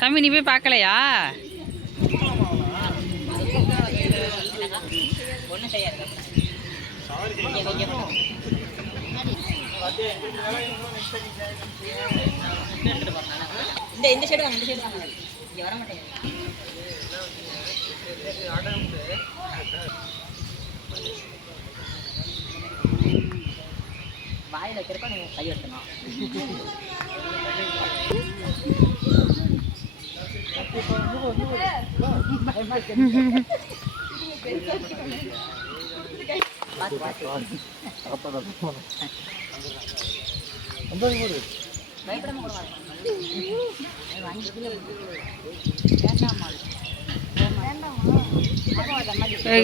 தம்பி நீ போய் பார்க்கலையா? இந்த சைடு வாங்க, இந்த சைடு வாங்க. இங்க வர மாட்டேங்க. வாயில வைக்கிறப்ப நீங்க கை எடுக்கணும்.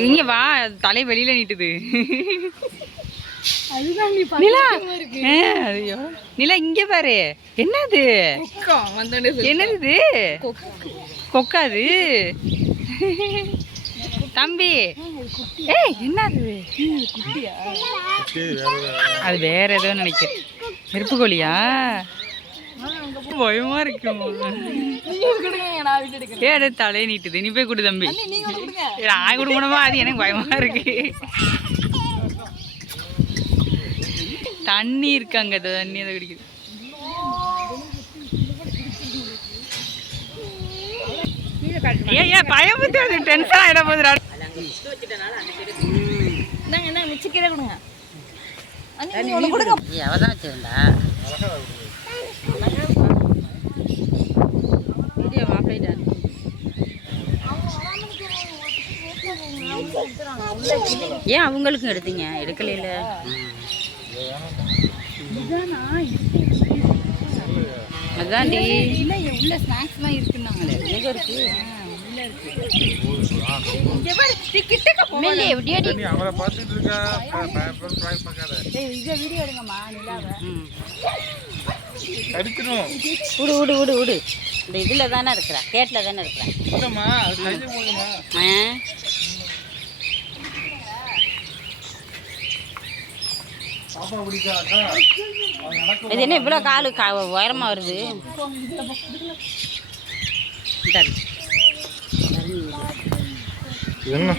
இங்க வா, தலை வெளியில நீட்டுது. நிலா இங்க பாரு. என்னது என்னது கொக்காது தம்பி? ஏய் என்னது? அது வேற ஏதோ நினைக்கிறேன். நெருப்பு கோழியா? பயமா இருக்கும். ஏ தலையை நீட்டுது. நீ போய் கொடு தம்பி. நான் கொடுக்கணுமா? அது எனக்கு பயமா இருக்கு. தண்ணி இருக்காங்க, தண்ணி அதை குடிக்குது. ஏன் பயமுத்து? அது டென்ஷன் ஆகிட போதுடா. மிச்சக்கீரை கொடுங்க. அவதான் வச்சிருந்தா வீடியோ மாப்பிள்ளை. ஏன் அவங்களுக்கும் எடுத்தீங்க? எடுக்கல. அதான்டி உள்ள ஸ்நாக்ஸ்லாம் இருக்குன்னாங்களே. எங்க இருக்கு? உள்ள இருக்கு. வீடியோ எடுங்கம்மா நிலாவை. விடு விடு விடு விடு. இந்த இதுல தானே இருக்கிறா, கேட்ல தானே இருக்கிறா. இது என்ன இவ்வளோ காலு உயரமா வருது? என்ன